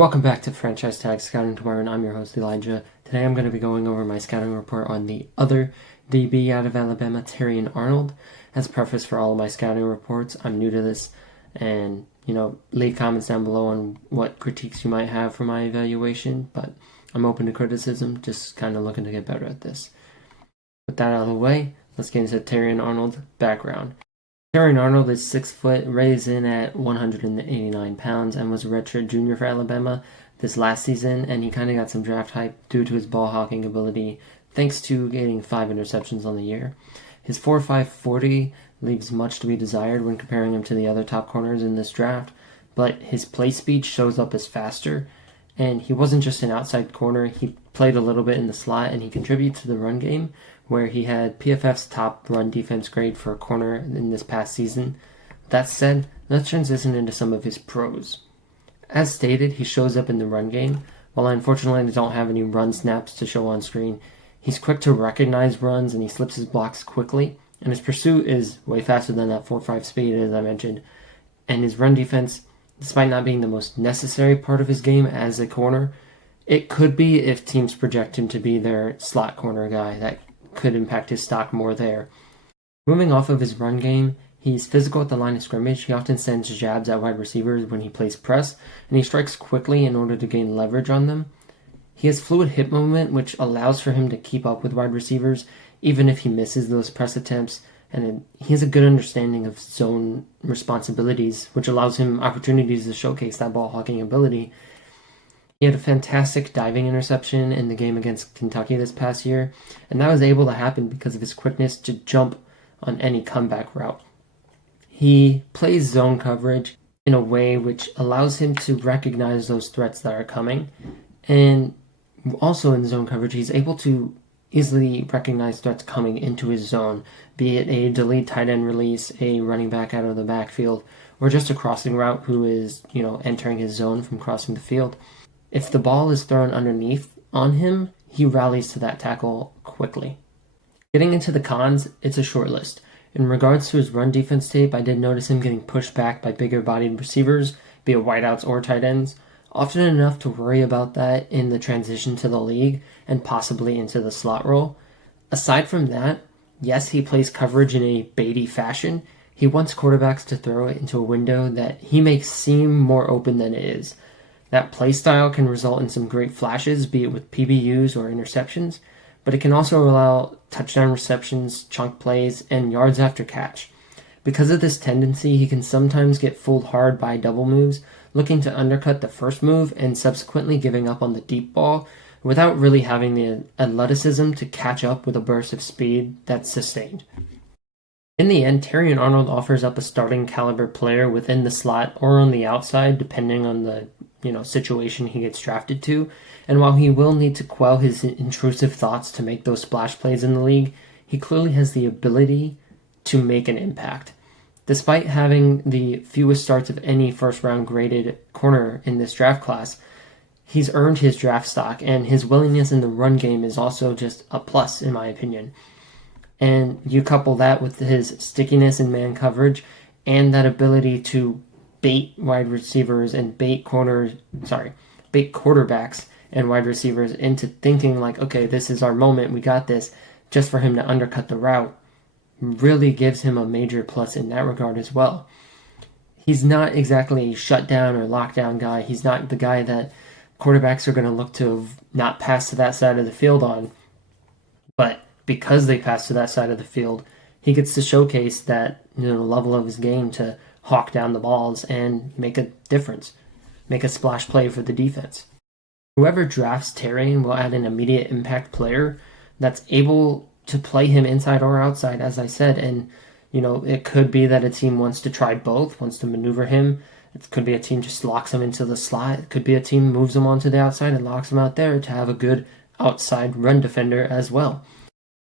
Welcome back to Franchise Tag Scouting Tomorrow, and I'm your host Elijah. Today I'm going to be going over my scouting report on the other DB out of Alabama, Terrion Arnold. As a preface for all of my scouting reports, I'm new to this, and leave comments down below on what critiques you might have for my evaluation, but I'm open to criticism, just kind of looking to get better at this. With that out of the way, let's get into Terrion Arnold's background. Terrion Arnold is 6 foot, raised in at 189 pounds, and was a redshirt junior for Alabama this last season, and he kind of got some draft hype due to his ball hawking ability, thanks to getting 5 interceptions on the year. His 4.5 40 leaves much to be desired when comparing him to the other top corners in this draft, but his play speed shows up as faster, and he wasn't just an outside corner, he played a little bit in the slot, and he contributed to the run game, where he had PFF's top run defense grade for a corner in this past season. That said, let's transition into some of his pros. As stated, he shows up in the run game. While I unfortunately don't have any run snaps to show on screen, he's quick to recognize runs and he slips his blocks quickly, and his pursuit is way faster than that 4.5 speed, as I mentioned. And his run defense, despite not being the most necessary part of his game as a corner, it could be if teams project him to be their slot corner guy. That could impact his stock more there. Moving off of his run game, he's physical at the line of scrimmage. He often sends jabs at wide receivers when he plays press, and he strikes quickly in order to gain leverage on them. He has fluid hip movement, which allows for him to keep up with wide receivers, even if he misses those press attempts, and he has a good understanding of zone responsibilities, which allows him opportunities to showcase that ball hawking ability. He had a fantastic diving interception in the game against Kentucky this past year, and that was able to happen because of his quickness to jump on any comeback route. He plays zone coverage in a way which allows him to recognize those threats that are coming, and also in zone coverage, he's able to easily recognize threats coming into his zone, be it a delayed tight end release, a running back out of the backfield, or just a crossing route who is, entering his zone from crossing the field. If the ball is thrown underneath on him, he rallies to that tackle quickly. Getting into the cons, it's a short list. In regards to his run defense tape, I did notice him getting pushed back by bigger bodied receivers, be it wideouts or tight ends, often enough to worry about that in the transition to the league and possibly into the slot role. Aside from that, yes, he plays coverage in a baity fashion. He wants quarterbacks to throw it into a window that he makes seem more open than it is. That playstyle can result in some great flashes, be it with PBUs or interceptions, but it can also allow touchdown receptions, chunk plays, and yards after catch. Because of this tendency, he can sometimes get fooled hard by double moves, looking to undercut the first move and subsequently giving up on the deep ball without really having the athleticism to catch up with a burst of speed that's sustained. In the end, Terrion Arnold offers up a starting caliber player within the slot or on the outside, depending on the situation he gets drafted to. And while he will need to quell his intrusive thoughts to make those splash plays in the league, he clearly has the ability to make an impact. Despite having the fewest starts of any first-round graded corner in this draft class, he's earned his draft stock, and his willingness in the run game is also just a plus, in my opinion. And you couple that with his stickiness in man coverage and that ability to bait wide receivers and bait quarterbacks and wide receivers into thinking like, okay, this is our moment, we got this, just for him to undercut the route, really gives him a major plus in that regard as well. He's not exactly a shutdown or lockdown guy. He's not the guy that quarterbacks are going to look to not pass to that side of the field on, but because they pass to that side of the field, he gets to showcase that level of his game to hawk down the balls and make a difference, make a splash play for the defense. Whoever drafts Terrion will add an immediate impact player that's able to play him inside or outside, as I said, and it could be that a team wants to try both, wants to maneuver him. It could be a team just locks him into the slot. It could be a team moves him onto the outside and locks him out there to have a good outside run defender as well.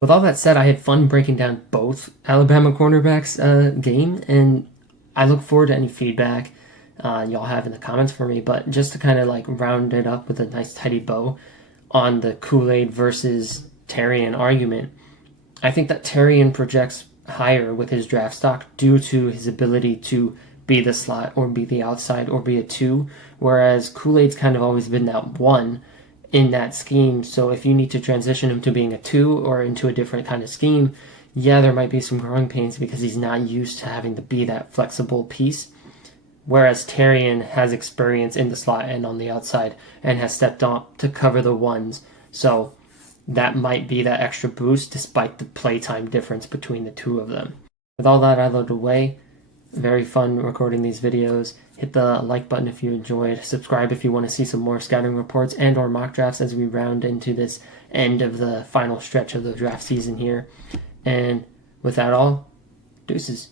With all that said, I had fun breaking down both Alabama cornerbacks game, and I look forward to any feedback y'all have in the comments for me. But just to kind of round it up with a nice tidy bow on the Kool-Aid versus Terrion argument, I think that Terrion projects higher with his draft stock due to his ability to be the slot or be the outside or be a 2, whereas Kool-Aid's kind of always been that 1 in that scheme. So if you need to transition him to being a 2 or into a different kind of scheme, yeah, there might be some growing pains because he's not used to having to be that flexible piece. Whereas Terrion has experience in the slot and on the outside and has stepped up to cover the 1s. So that might be that extra boost despite the playtime difference between the two of them. With all that out of the way, very fun recording these videos. Hit the like button if you enjoyed. Subscribe if you want to see some more scouting reports and or mock drafts as we round into this end of the final stretch of the draft season here. And with that all, deuces.